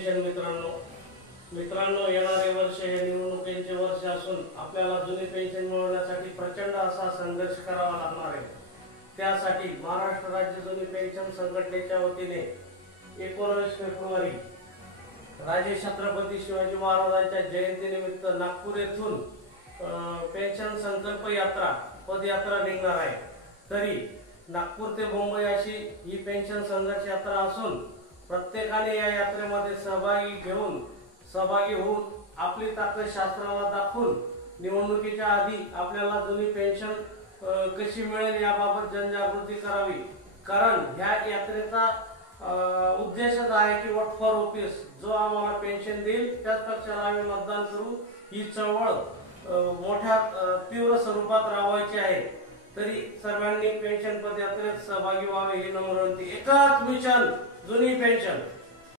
Pension मित्रांनो येणारे वर्ष हे निवडणुकीचे वर्ष असून आपल्याला जुनी पेन्शन मिळवण्यासाठी प्रचंड असा संघर्ष करावा लागणार आहे। त्यासाठी महाराष्ट्र राज्य जुनी पेन्शन संघटनेच्या वतीने 19 फेब्रुवारी राजे छत्रपती शिवाजी महाराजांच्या जयंतीनिमित्त नागपूर येथून पेन्शन संकल्प यात्रा पदयात्रा निघणार आहे। तरी नागपूर ते मुंबई अशी ही पेन्शन संघर्ष यात्रा असून प्रत्येकाने या यात्रेमध्ये सहभागी होऊन आपली ताकद शास्त्राला दाखवून निवडणुकीच्या आधी आपल्याला जुनी पेन्शन कशी मिळेल याबाबत जनजागृती करावी। कारण ह्या यात्रेचा उद्देशच आहे की वोट फॉर ओपीएस, जो आम्हाला पेन्शन देईल त्याच पक्षाला आम्ही मतदान करू। ही चळवळ मोठ्या तीव्र स्वरूपात राबवायची आहे। तरी सर्वांनी पेन्शन पदयात्रेत सहभागी व्हावे ही नम्र विनंती। एकच मिशन जुनी पेन्शन।